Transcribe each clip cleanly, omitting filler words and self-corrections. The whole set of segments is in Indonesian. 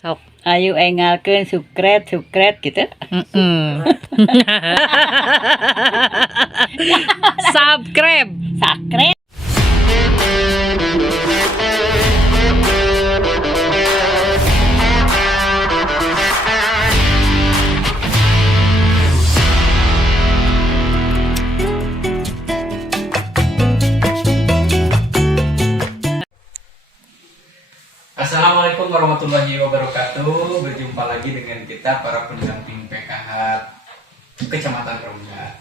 Sok ayo engalkeun subscribe gitu. Subscribe. Subscribe. Assalamualaikum warahmatullahi wabarakatuh. Berjumpa lagi dengan kita para pendamping PKH Kecamatan Rongga.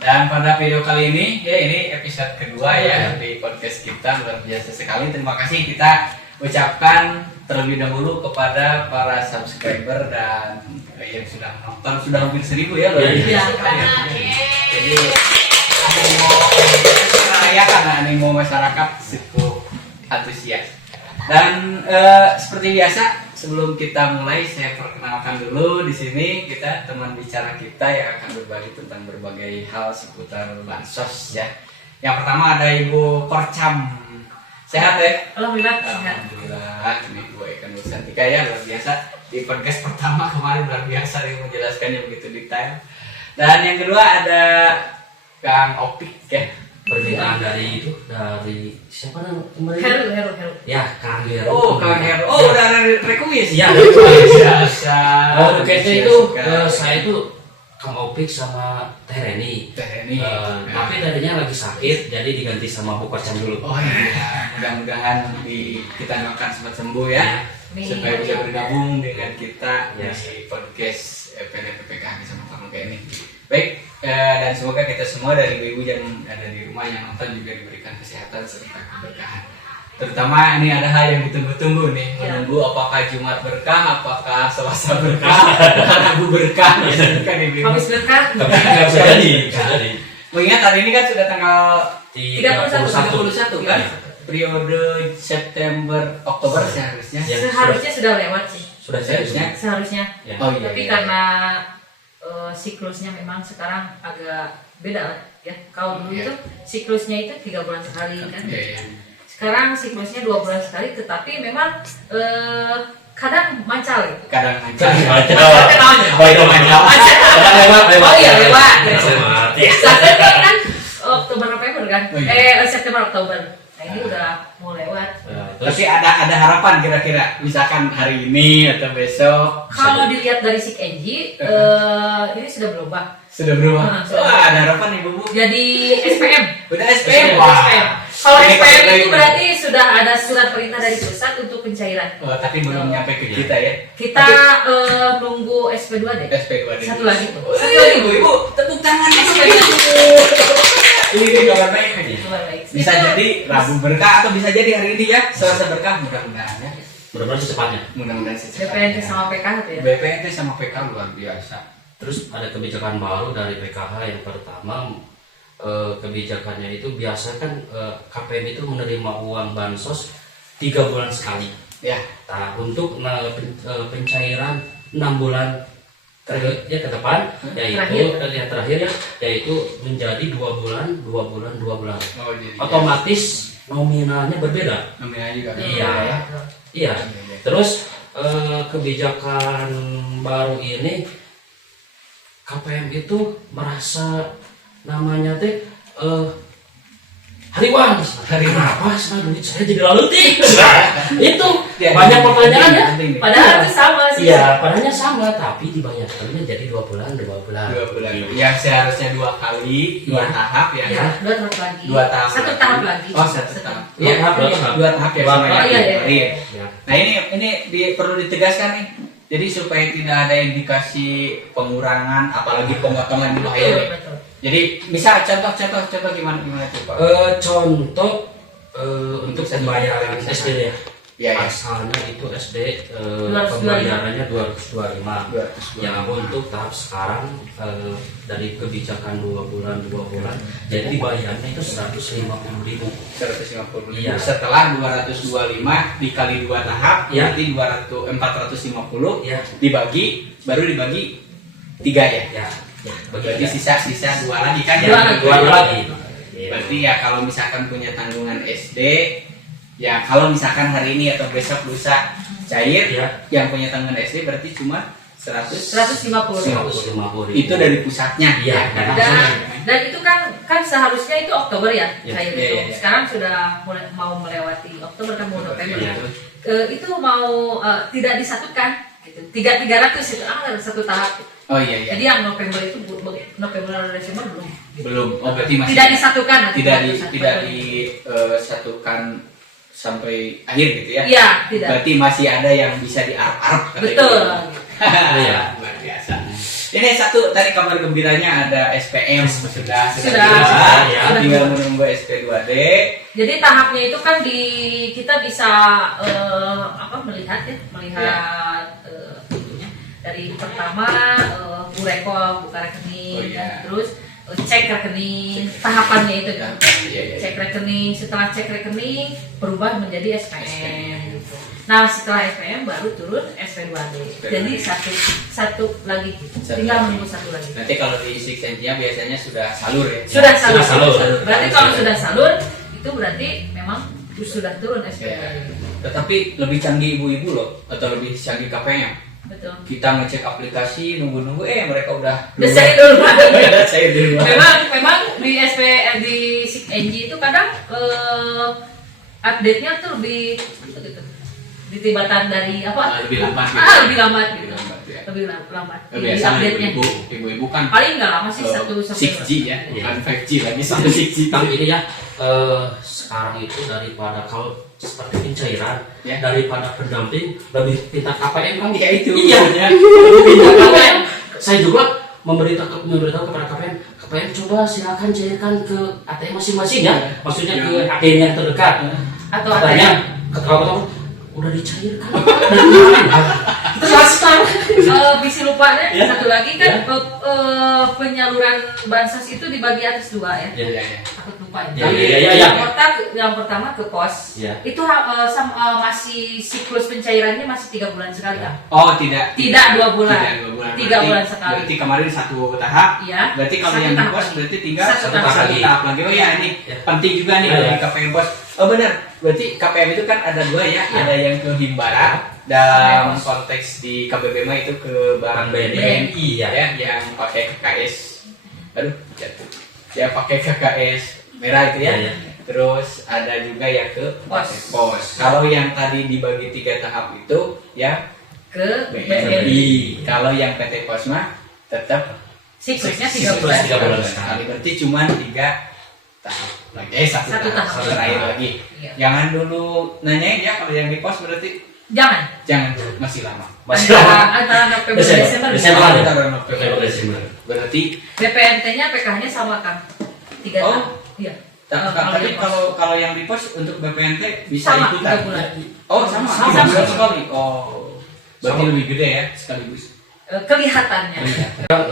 Dan pada video kali ini, ya ini episode kedua ya di podcast kita, luar biasa sekali. Terima kasih kita ucapkan terlebih dahulu kepada para subscriber dan yang sudah nonton, sudah hampir 1000 ya luar biasa sekali. Jadi merayakan animo masyarakat cukup antusias. Dan seperti biasa, sebelum kita mulai, saya perkenalkan dulu di sini kita teman bicara kita yang akan berbagi tentang berbagai hal seputar bansos ya. Yang pertama ada Ibu Korcam. Sehat ya? Alhamdulillah sehat. Alhamdulillah. Ini Bu Eka Nursantika ya, luar biasa. Di podcast pertama kemarin luar biasa yang menjelaskannya begitu detail. Dan yang kedua ada Kang Opik ya. Permintaan dari siapa namanya? Heru. Ya, Kang Heru. Oh, Kang Heru. Oh, dari Rekuis. Ya, biasa. Kayaknya itu saya itu Kang Opik sama Teh Reni. Tapi tadinya lagi sakit, jadi diganti sama Bu Korcam dulu. Oh iya, mudah-mudahan kita doakan cepat sembuh ya, supaya bisa bergabung dengan kita di podcast PDPPK sama kamu kayak ini. Baik, dan semoga kita semua dari ibu-ibu yang ada di rumah yang nonton juga diberikan kesehatan serta keberkahan. Terutama ini ada hal yang ditunggu-tunggu nih, menunggu apakah Jumat berkah, apakah Selasa berkah, Rabu berkah, kan ibu. Habis berkah. Tapi nggak bisa jadi. Mengingat hari ini kan sudah tanggal 31 kan, periode September Oktober seharusnya. Seharusnya sudah lewat sih. Sudah Seharusnya. Ya. Oh iya. Tapi karena siklusnya memang sekarang agak beda lah ya. Kalau dulu itu siklusnya itu 3 bulan sekali kan. Sekarang siklusnya 2 bulan sekali, tetapi memang kadang mancal gitu. Kadang Oh iya lewat. Ya. Sampai kan Oktober November kan. Oh, iya. September Oktober. Nah ini udah mau lewat. Tapi ada harapan kira-kira, misalkan hari ini atau besok. Kalau dilihat dari Sik Enji, ini sudah berubah. Sudah berubah. Sudah. Wah, ada harapan nih Bu. Jadi SPM. Udah SPM. SPM. Kalau Ini SPM kata- itu berarti sudah ada surat perintah dari pusat untuk pencairan. Oh, tapi belum nyampe ke kita ya. Kita nunggu SP2 deh. SP2 Satu lagi tuh. Oh, iya, Ibu, tepuk tangan SP2. Ini kabar baik nih. Bisa jadi Rabu berkah atau bisa jadi hari ini ya Selasa berkah, mudah-mudahan ya. Mudah-mudahan secepatnya. Mudah-mudahan BPNT sama PKH tuh ya. BPNT sama PK luar biasa. Terus ada kebijakan baru dari PKH yang pertama, kebijakannya itu biasa kan KPM itu menerima uang bansos 3 bulan sekali. Ya. Nah, untuk pencairan 6 bulan ke depan, yaitu yang terakhir ya, yaitu menjadi 2 bulan. Oh, jadi Otomatis nominalnya berbeda. namanya juga. Iya. Terus kebijakan baru ini KPM itu merasa namanya teh hariwan. Kenapa sih duit saya jadi lalu itu banyak pertanyaan ya. Padahal itu sama sih. Iya, padahal sama, tapi dibayarkannya jadi 2 bulan. 2 bulan. Yang seharusnya 2 kali, 2 tahap ya. Iya. 2 tahap lagi. 2 tahap. Satu tahap lagi. Oh, 1 tahap. Dua tahap. 2 tahap ya. Dua sama tahap. ya. Iya. Ya. Nah, ini perlu ditegaskan nih. Jadi supaya tidak ada indikasi pengurangan apalagi pemotongan di bahaya nih. Betul. Jadi bisa contoh gimana tuh Pak? Contoh untuk pembayaran SD ya. Ya. Asalnya itu SD 225. pembayarannya 225. 225. Ya untuk tahap sekarang dari kebijakan 2 bulan, jadi dibayarnya itu 150.000. 150.000. Iya. Setelah 225 dikali 2 tahap, Iya. berarti 450 Ya, baru dibagi 3 ya. ya. Berarti sisa 2 lagi kan ya. Dua lagi. Dua lagi. Berarti ya kalau misalkan punya tanggungan SD, ya kalau misalkan hari ini atau besok lusa cair. Ya. Yang punya tanggungan SD berarti cuma 150. 150.000. Itu dari pusatnya. Iya, kan? Dan itu kan seharusnya itu Oktober ya, Ya. cair Iya, itu. iya, iya. Sekarang sudah mau melewati Oktober kan mau November. Iya. Itu mau tidak disatukan gitu. 300 itu satu tahap. Oh iya iya. Jadi yang November itu November Desember belum. Belum. Oh berarti masih Tidak disatukan. nanti tidak disatukan. disatukan sampai akhir gitu ya. Iya, tidak. Berarti masih ada yang bisa diarep-arep. Betul. Iya. Luar biasa. Ini satu tadi kabar gembiranya ada SPM sudah Sudah. tinggal menunggu SP2D. Jadi tahapnya itu kan kita bisa melihat itunya. Dari pertama buka rekening, Oh, iya. kan? Terus cek rekening, tahapannya itu kan. Iya, iya. Cek rekening, setelah cek rekening berubah menjadi SPM gitu. Nah setelah SPM baru turun SP2D. Jadi satu lagi, tinggal menunggu satu lagi. Nanti kalau di Six Engine biasanya sudah salur ya. Sudah salur. salur. Berarti kalau sudah salur itu berarti memang sudah turun SPM. Ya. Tetapi lebih canggih ibu-ibu loh, atau lebih canggih KPM. Betul. Kita ngecek aplikasi nunggu-nunggu mereka udah Udah cair dulu. Udah cair dulu. memang di Six NG itu kadang update-nya tuh lebih gitu. Ditibatan dari apa? Lebih lambat gitu. Lebih lambat gitu. Ya. Lebih lambat. Di Biasa update-nya. ibu-ibu kan Paling nggak lama sih 1 sampai 6G ya, bukan 5G lagi, sampai 6G. Kang ini ya, sekarang itu daripada kalau seperti pencairan, Ya. daripada pendamping lebih pintar KPM kan? Ya itu. Iya. Ya. Lebih pintar KPM. Saya juga memberitahu kepada KPM coba silakan cairkan ke ATM masing-masing ya, maksudnya ke agen yang terdekat. Atau Katanya, ketawa udah dicairkan. Itu kasar. Bisa lupa Ya. satu lagi kan Ya. penyaluran bansos itu dibagi atas 2 ya. Ya. Iya, iya. Aku lupa Ya, ya. Yang pertama ke pos. Ya. Itu masih siklus pencairannya masih 3 bulan sekali kan? Oh tidak. Tidak 2 bulan. Tidak 2 bulan. 3 bulan sekali. Berarti kemarin satu tahap. Iya. Berarti kalau Satu yang di tahap pos lagi. berarti tinggal Satu tahap tahap lagi. Oh ya ini Ya. penting juga nih Ya, dari ya. KPM pos. Oh benar. Berarti KPM itu kan ada 2 ya. Ya. Ada yang ke Himbara dalam konteks di KBBMA itu ke Bank BNI ya, yang pakai KKS. Aduh, jatuh. Ya pakai KKS merah itu ya. Ya, ya. Terus ada juga yang ke Pos. pos. Kalau yang tadi dibagi 3 tahap itu ya Ke BNI. BNI. Kalau yang PT Pos mah tetap Siklusnya 3 siklus bulan. 3 bulan sekali. Berarti cuma 3 tahap lagi. Satu Satu tahap tahap. terakhir lagi. Iya. Jangan dulu nanyain ya kalau yang di pos berarti Jangan. dulu masih lama. Masih lama. Antara November Desember. Desember. Desember. Antara November, Desember. Berarti BPNT-nya PKH-nya sama kan? 3 Oh. tahun. Iya. tapi di pos. kalau yang di pos untuk BPNT bisa Sama, ikutan. 3 bulan. Oh sama. Sama. 3 bulan sekali. Oh. Berarti Sama. lebih gede ya sekaligus. Kelihatannya.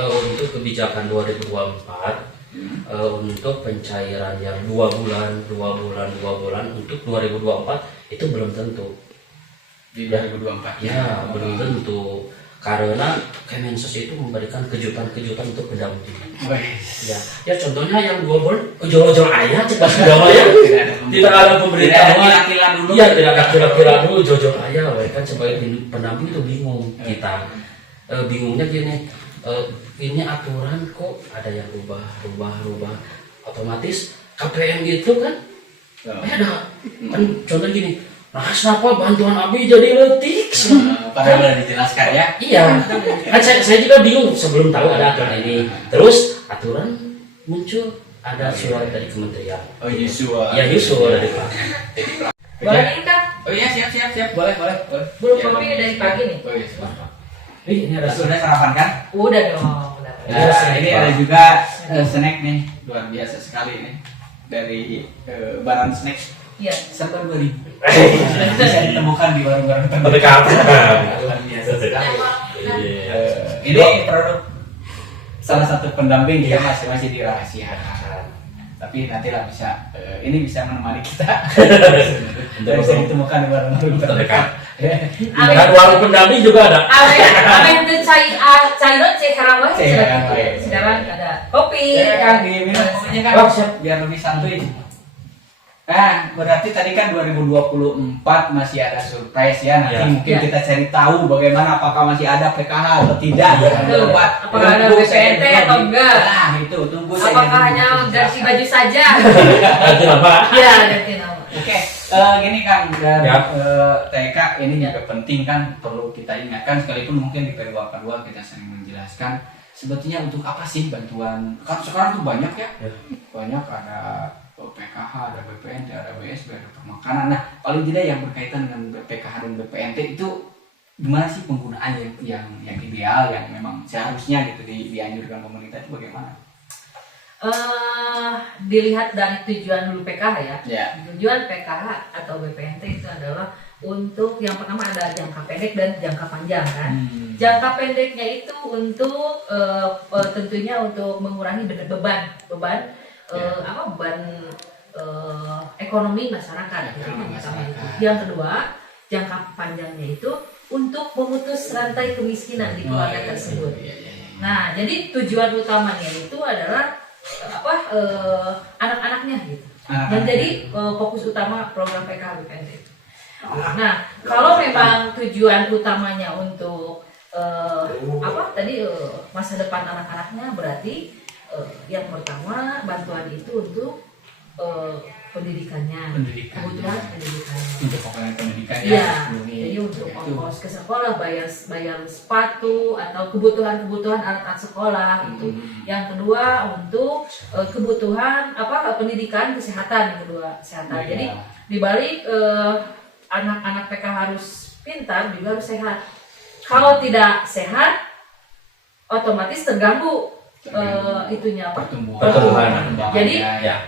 Untuk kebijakan 2024 untuk pencairan yang 2 bulan untuk 2024 itu belum tentu. Di 2024. Ya, belum tentu. Karena Kemensos itu memberikan kejutan-kejutan untuk pendamping. Ya contohnya yang 2 bulan ujung-ujung ayah cepat sudah ya. Tidak ada pemberitahuan. Kira-kira dulu. Iya, tidak ada kira-kira dulu jauh-jauh ayah. Kan sebagai pendamping itu bingung kita. Bingungnya gini, ini aturan kok ada yang rubah. Otomatis KPM itu kan ada. Kan contoh gini, nah kenapa bantuan Abi jadi letik? Padahal udah dijelaskan ya. Iya, kan saya juga bingung sebelum tahu ada aturan ini. Terus aturan muncul ada surat dari kementerian. Oh Yusua. Ya Yusua dari Pak. Boleh ini kan? Oh iya siap. Boleh. Belum Ya, kopi dari pagi nih. Oh iya. Ini ada Sudah sarapan kan? Udah dong. Udah. Ini ada juga snack nih, luar biasa sekali nih dari Baran Snack. Iya. Serta 2000. Bisa ditemukan di warung-warung terdekat. Luar biasa sekali. Ini produk salah satu pendamping dia masih dirahasiakan. Tapi nantilah bisa ini bisa menemani kita. Dan bisa ditemukan di warung-warung terdekat. Dan warung pendamping juga ada. Awen itu cairan sekarang Sekarang ada kopi. Ya kan diminum kopinya kan biar lebih santuy. Berarti tadi kan 2024 masih ada surprise ya. Nanti Ya. mungkin Ya. kita cari tahu bagaimana, apakah masih ada PKH atau tidak. Betul. Apakah ada Tunggu BPNT saya atau enggak? Nah, itu tunggu saya. Apakah hanya ganti baju saja? Itu apa? Ya, ganti nama. Oke, gini Kang, dan Ya. TK ini juga penting kan, perlu kita ingatkan sekalipun mungkin di PDW kedua kita sering menjelaskan sebetulnya untuk apa sih bantuan. Kan sekarang tuh banyak ya, Ya. banyak ada PKH, ada BPNT, ada BSB, ada permakanan. Nah, paling tidak yang berkaitan dengan PKH dan BPNT itu gimana sih penggunaannya yang ideal, yang memang seharusnya gitu dianjurkan pemerintah itu bagaimana? Dilihat dari tujuan dulu PKH ya. Ya. Tujuan PKH atau BPNT itu adalah untuk yang pertama ada jangka pendek dan jangka panjang kan. Jangka pendeknya itu untuk tentunya untuk mengurangi beban beban ekonomi masyarakat. Ekonomi masyarakat. Yang kedua, jangka panjangnya itu untuk memutus rantai kemiskinan di keluarga tersebut. Nah, jadi tujuan utamanya itu adalah anak-anaknya gitu. Dan jadi fokus utama program PKH BPNT. Nah, kalau memang tujuan utamanya untuk masa depan anak-anaknya, berarti yang pertama bantuan itu untuk pendidikannya, kebutuhan pendidikannya. Untuk komponen pendidikan Iya, jadi untuk ongkos ke sekolah, bayar sepatu atau kebutuhan anak-anak sekolah itu. Yang kedua untuk kebutuhan pendidikan, kesehatan. Yang kedua kesehatan. Jadi dibalik anak-anak PK harus pintar, juga harus sehat. Kalau tidak sehat, otomatis terganggu itunya pertumbuhan. Jadi Ya.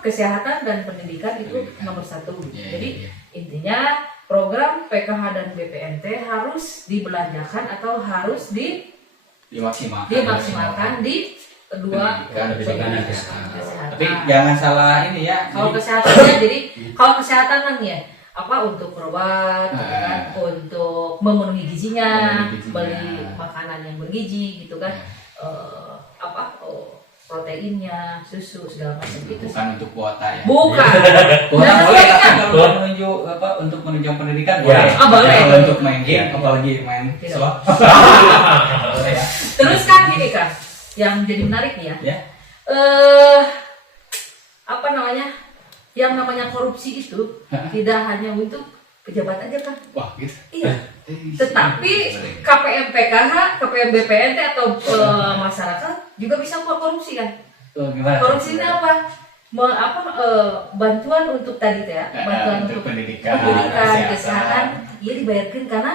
kesehatan dan pendidikan itu nomor satu. Ya, Jadi ya. intinya program PKH dan BPNT harus dibelanjakan atau harus dimaksimalkan di kedua pendidikan. kesehatan. Tapi jangan salah ini ya. Kalau jadi- kesehatannya, jadi kalau kesehatan kan ya untuk berobat, gitu kan, untuk memenuhi gizinya, beli makanan yang bergizi gitu kan, proteinnya, susu segala macam itu. Bukan untuk kuota ya. Bukan. Kuota Dan boleh, sebaliknya. tapi kalau menuju untuk menunjang pendidikan boleh. Ya. Boleh. Kalau untuk main game, apalagi main Tidak. slot. Boleh ya. Terus kan gini kan, yang jadi menarik nih ya. Ya. Yang namanya korupsi itu tidak hanya untuk pejabat aja kan. Wah, gitu. Iya. Tetapi KPM PKH, KPM BPNT atau masyarakat juga bisa korupsi kan. Gimana? Korupsi ini apa? Bantuan untuk tadi ya, bantuan untuk untuk pendidikan, kesehatan, iya dibayarkan karena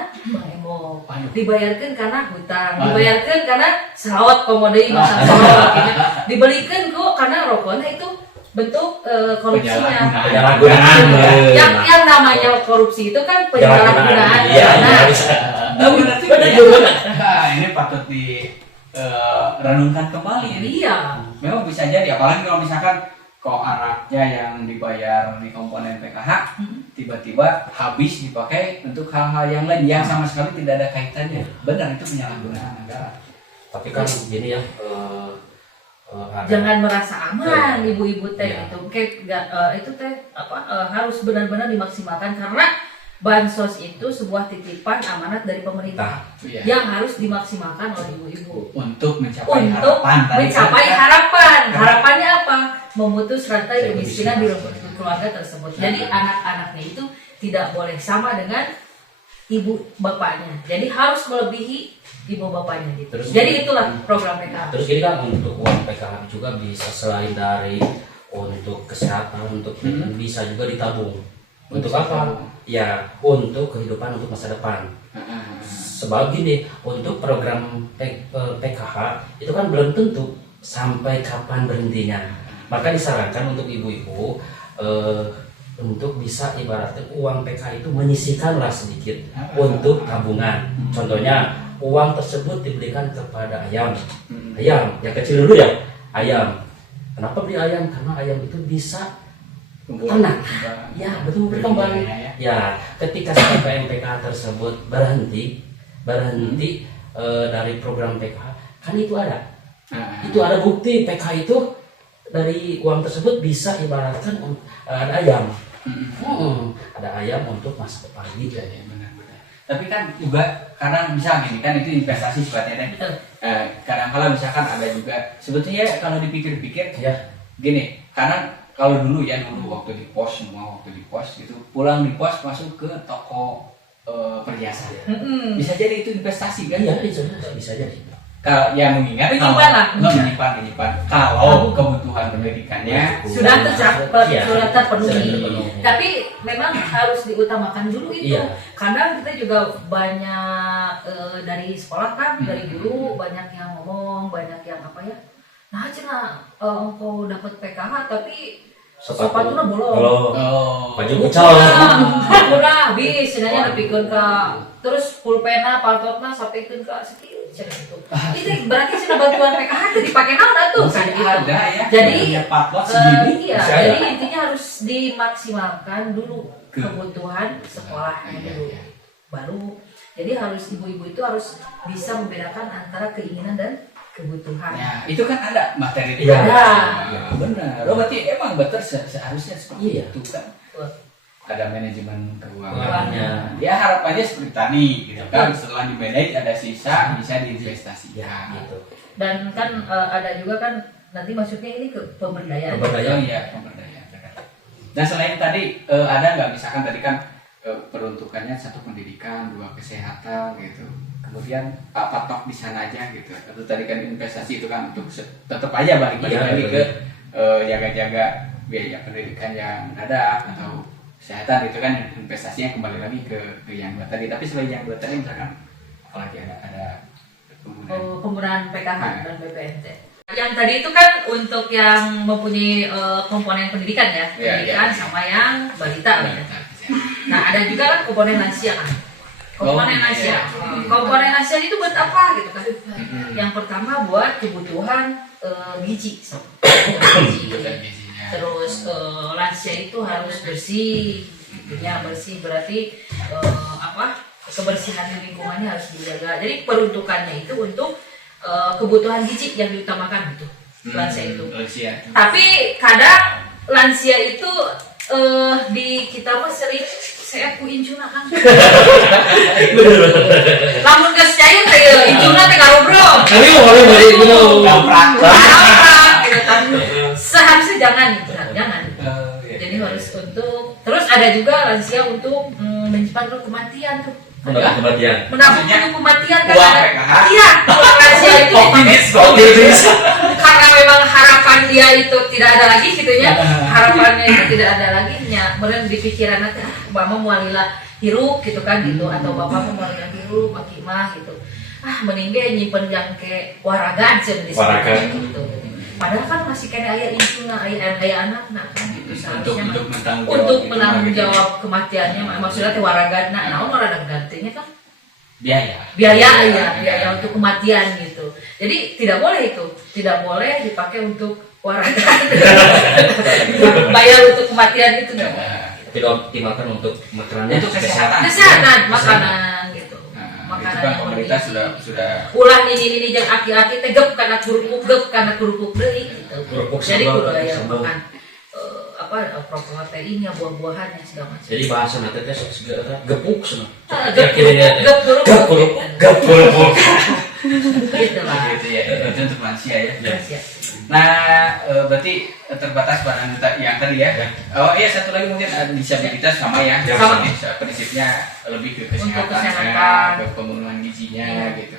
emo, Aduh. dibayarkan karena hutang, Aduh. dibayarkan karena sawat komoditi masak sawat, gitu. Dibelikan kok karena rokoknya itu bentuk korupsinya. Penyalahgunaan. Yang namanya korupsi itu kan penyalahgunaan. Iya, Nah, bisa. Ini patut direnungkan kembali ini. iya. Memang bisa jadi, apalagi kalau misalkan kok anaknya yang dibayar di komponen PKH tiba-tiba habis dipakai untuk hal-hal yang lain yang sama sekali tidak ada kaitannya. Benar, itu penyalahgunaan negara. Tapi kan gini ya, Jangan merasa aman ibu-ibu teh Iya. itu. Itu teh harus benar-benar dimaksimalkan karena bansos itu sebuah titipan amanat dari pemerintah Iya. yang harus dimaksimalkan oleh ibu-ibu Untuk mencapai untuk harapan. Tadi mencapai kan- harapan. Harapannya apa? Memutus rantai kemiskinan di keluarga tersebut. Jadi anak-anaknya itu tidak boleh sama dengan ibu bapaknya. Jadi harus melebihi ibu bapaknya gitu. Terus- Jadi itulah program PKH. terus ini kan untuk uang PKH juga bisa selain dari untuk kesehatan, untuk bisa juga ditabung. Untuk apa? Ya, untuk kehidupan, untuk masa depan. Sebab gini, untuk program PKH itu kan belum tentu sampai kapan berhentinya. Maka disarankan untuk ibu-ibu untuk bisa ibaratnya uang PKH itu menyisihkanlah sedikit untuk tabungan. Contohnya uang tersebut diberikan kepada ayam yang kecil dulu ya, ayam. Kenapa beli ayam? Karena ayam itu bisa anak, ya betul berkembang. Ya, ketika sampai PKH tersebut berhenti dari program PKH, kan itu ada bukti PKH itu dari uang tersebut bisa ibaratkan ada ayam. Ada ayam untuk masa depan gitu. Ya, benar-benar. Tapi kan juga kadang bisa gini kan, itu investasi sifatnya deh. Kadang-kala misalkan ada juga sebetulnya kalau dipikir-pikir Ya. gini, karena kalau dulu waktu di pos gitu, pulang di pos masuk ke toko perhiasan. Bisa jadi itu investasi kan? Iya, bisa jadi. Kalau ya mengingat Menyimpan lah. menyimpan. Kalau kebutuhan pendidikannya Sudah tercapai, Iya. sudah terpenuhi. Sudah terpenuhi. Tapi memang harus diutamakan dulu itu. Iya. Karena kita juga banyak dari sekolah kan, dari guru banyak yang ngomong, banyak yang apa ya. Nah, cina engkau dapat PKH tapi sepatunya bolong. Baju bocor. Udah habis, sebenarnya nepikeun ka terus pulpena paltotna sampikeun ka sekieu cenah gitu. Itu berarti cenah bantuan PKH teh dipake naon atuh kan gitu. ada ya. Jadi punya patlot segini. iya, bisa jadi ada. intinya harus dimaksimalkan dulu kebutuhan sekolahnya Iya, dulu. iya. Baru jadi harus ibu-ibu itu harus bisa membedakan antara keinginan dan kebutuhan. Ya, itu kan ada materi itu. Iya. Ya, benar. Berarti emang betul seharusnya seperti Iya. itu kan. Betul. Ada manajemen keuangan. Keuangannya. Ya harapannya seperti tani gitu kan. Setelah di manage ada sisa bisa diinvestasikan. Ya, gitu. Dan kan ada juga kan nanti maksudnya ini ke pemberdayaan. Pemberdayaan. Oh iya, pemberdayaan. Dan selain tadi ada nggak misalkan tadi kan peruntukannya satu pendidikan, dua kesehatan gitu. Kemudian patok di sana aja gitu. Atau tadi kan investasi itu kan untuk tetap aja balik Iya, lagi betul. ke jaga-jaga biaya pendidikan yang ada atau kesehatan itu kan investasinya kembali lagi ke yang dua tadi. Tapi selain yang dua tadi misalkan apalagi ada Penggunaan PKH Nah. dan BPNT. Yang tadi itu kan untuk yang mempunyai komponen pendidikan ya, Iya, pendidikan iya. sama yang balita. Ya. Nah ada juga kan komponen lansia kan. Komponen Oh, lansia. iya. Komponen lansia itu buat apa gitu kan? Mm-mm. Yang pertama buat kebutuhan gizi. Kebutuhan gizinya. Terus lansia itu harus bersih. Ya bersih berarti kebersihan di lingkungannya harus dijaga. Jadi peruntukannya itu untuk kebutuhan gizi yang diutamakan gitu. Lansia itu. Lansia. Tapi kadang lansia itu di kita mah sering saya ku incuna kan. Lamun geus cair teh incuna teh karobrol. Kami boleh balik dulu. Kamprak. Karobrol gitu kan. Seharusnya jangan gitu, jangan. Iya. Jadi harus untuk terus ada juga lansia untuk menyimpan dulu kematian tuh. Mendapat kematian. Menabung Maksudnya, dulu kematian kan uang ada. PKH? Iya, uang lansia itu Optimis. karena memang harapan dia itu tidak ada lagi gitu ya, harapannya itu tidak ada lagi nya kemudian di pikiran nanti bapak mau lila hirup gitu kan gitu atau bapak mau lila hirup maki mah gitu mending dia nyimpen yang ke waragan cen di Waragan. gitu. Padahal kan masih kena ayah incuna ayah anak kan gitu seharusnya mah untuk menanggung jawab kematiannya maksudnya teh waragan naon waragan gantinya kan biaya untuk kematian gitu. Jadi tidak boleh dipakai untuk waragan. Bayar untuk kematian itu enggak. Tidak optimalkan untuk makanannya. Untuk Kesehatan, makanan gitu. Itu kan pemerintah sudah ulah ini jeung aki-aki teh gep kana kerupuk deui gitu. Kerupuk Jadi sambal, kudu aya sambal. makan proteinnya buah-buahan yang segala macam. Jadi bahasa nanti teh segala gepuk semua. Gep Gepuk. gitu lah. gitu ya. Itu untuk lansia ya. Lansia. Nah, berarti terbatas pada yang tadi ya. Oh iya, satu lagi mungkin disabilitas sama ya. Sama. Prinsipnya lebih ke Untuk kesehatannya, kesehatan. ke pemenuhan gizinya Iya. gitu.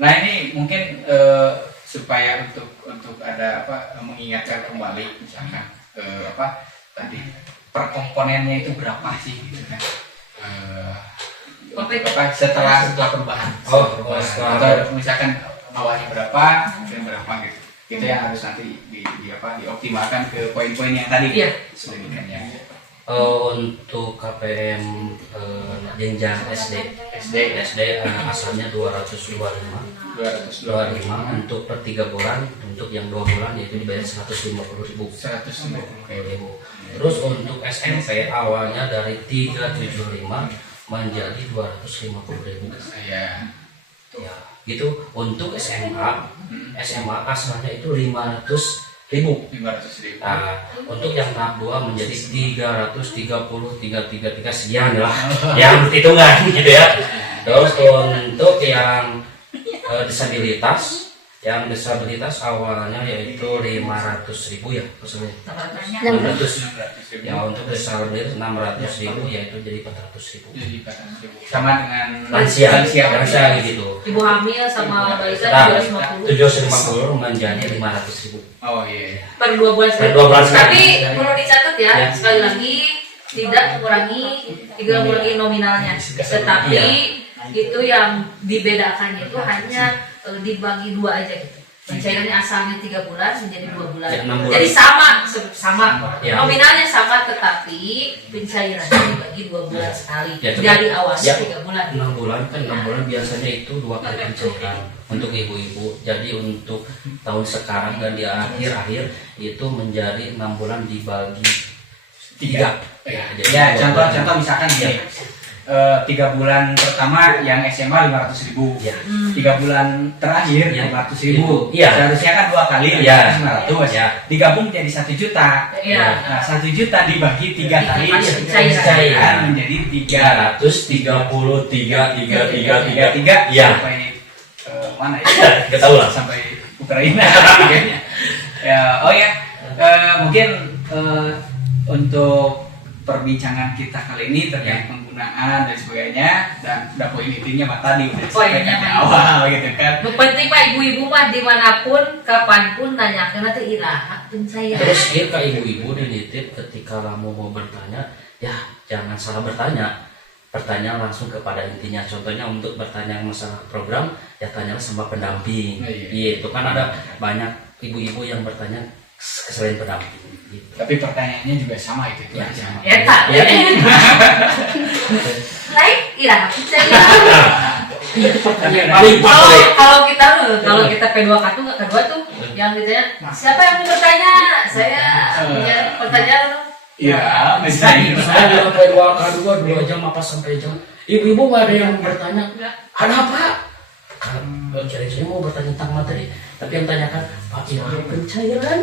Nah ini mungkin supaya untuk ada mengingatkan kembali misalkan tadi perkomponennya itu berapa sih gitu kan? Setelah perubahan. Atau misalkan awalnya berapa, kemudian berapa gitu. Itu yang harus nanti dioptimalkan ke poin-poin yang tadi. Iya. Sedemikiannya. Untuk KPM jenjang SD asalnya 225 untuk per 3 bulan, untuk yang 2 bulan yaitu dibayar 150.000. Terus untuk SMP awalnya dari 375 menjadi 250.000. Ya. Ya, gitu. Untuk SMA asalnya itu 500 500.000. Nah, untuk yang tahap 2 menjadi 333 sekian lah. Yang hitungan gitu ya. Terus untuk yang disabilitas awalnya yaitu 500.000 ya maksudnya. 600. Ya untuk disabilitas 600.000 yaitu jadi 400.000. Jadi 400.000. Sama dengan lansia gitu. Ibu hamil sama balita Nah, 750 750 menjadi 500.000. Oh iya. per 2 bulan sekali. Per 2 bulan sekali. Tapi perlu dicatat ya, Ya. sekali lagi tidak mengurangi nominalnya, tetapi itu yang dibedakannya itu hanya dibagi 2 aja gitu. Pencairannya asalnya 3 bulan menjadi 2 bulan. Ya, 6 bulan. Jadi sama Ya. nominalnya sama, tetapi pencairannya dibagi 2 bulan sekali. Ya, Dari awalnya ya. 3 bulan. 6 bulan kan 6 bulan biasanya itu 2 kali pencairan untuk ibu-ibu. Jadi untuk tahun sekarang dan di akhir itu menjadi 6 bulan dibagi 3. Ya, contoh misalkan gini. 3 bulan pertama yang SMA 500.000. Ya. 3 bulan terakhir Ya. 500.000. Iya. Seharusnya kan 2 kali Ya. 500. Ya. Digabung jadi 1 juta. Iya. Nah, 1 juta dibagi 3 kali Pencairan. menjadi 333. Ya. Sampai mana ya? Kita tahu lah. Sampai Ukraina kayaknya. Ya, oh ya. Mungkin untuk perbincangan kita kali ini terkait penggunaan dan sebagainya, dan udah poin intinya mah tadi udah disampaikan di awal gitu kan. Nu penting mah ibu-ibu mah dimanapun, kapanpun nanyakeun teh iraha pencairan. Terus ya ke ibu-ibu dititip ketika kamu mau bertanya, ya jangan salah bertanya. Bertanya langsung kepada intinya. Contohnya untuk bertanya masalah program, ya tanyalah sama pendamping. Iya, itu kan ada banyak ibu-ibu yang bertanya selain pendamping. Gitu. Tapi pertanyaannya juga sama itu Ya, aja. Ya tak. Ya. Lain iraha pencairan. Itu pertanyaan paling Kalau kita P2K tuh kedua tuh yang ditanya, siapa yang mau bertanya? Saya punya pertanyaan. Ya, misalnya. Saya sampai 2 jam apa sampai jam. Ibu-ibu ada yang bertanya, ada apa? Kira-kira mau bertanya tentang materi, tapi yang tanyakan, Pak Ilham pencairan.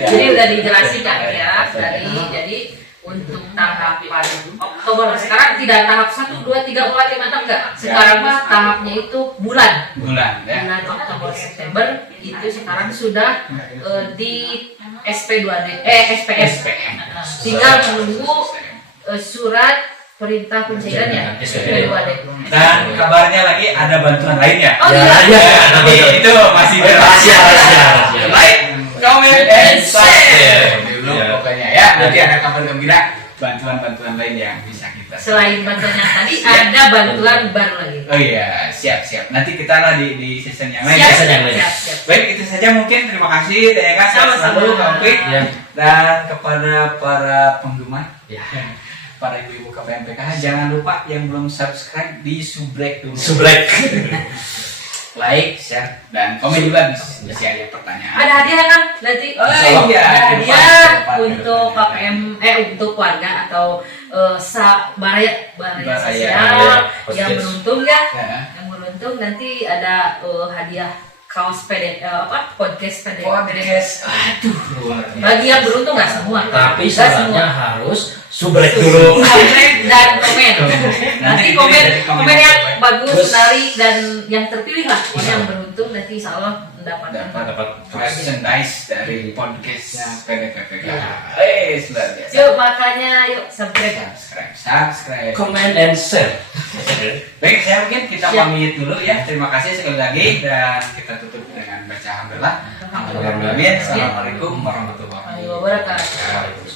Jadi udah dijelasin kan ya tadi. Jadi untuk tahapan Oktober sekarang tidak tahap 1, 2, 3, 4, 5, 6 enggak. Sekarang mah tahapnya itu bulan Ya. bulan Oktober September itu sekarang sudah di SP2D SPS. Tinggal menunggu surat perintah pencairan ya SP2D. Dan kabarnya lagi ada bantuan lainnya. Oh Ya, iya. ya, Tapi itu masih rahasia. Like, comment, and share dulu Ya. pokoknya ya. Nanti ada kabar gembira bantuan-bantuan lain yang bisa kita. Selain bantuan yang tadi ada bantuan baru lagi. Oh iya, siap. Nanti kita lah di season yang lain. Siap. Season yang lain. Siap. Baik, itu saja mungkin. Terima kasih Teh Eka, Sama-sama. selalu Kampik, Ya. dan kepada para penggemar, Ya. para ibu-ibu KPM PKH, jangan lupa yang belum subscribe di subrek dulu. Subrek. Like, share, dan komen juga bisa ada pertanyaan. Ada hadiah kan nanti? Oh iya, ada ke hadiah depan. untuk KPM untuk warga atau baraya sosial ya, yang beruntung ya. Ya. Yang beruntung nanti ada hadiah kaos podcast PD. Podcast, aduh luar biasa. Bagi yang beruntung nggak semua. Tapi Nggak syaratnya semua. harus subrek dulu. Subscribe dan komen. Nanti komen komen yang terbaik. bagus, Terus. menarik dan yang terpilih lah. Pokoknya yang beruntung nanti insya Allah mendapatkan. Dapat Merchandise dari podcastnya PDPPK. Ya. Luar biasa. Yuk makanya yuk subscribe. Subscribe. comment and share. Baik, saya mungkin kita Siap. pamit dulu ya. Terima kasih sekali lagi dan kita tutup dengan baca alhamdulillah. Alhamdulillah. Assalamualaikum warahmatullahi Ayo wabarakatuh. wabarakatuh.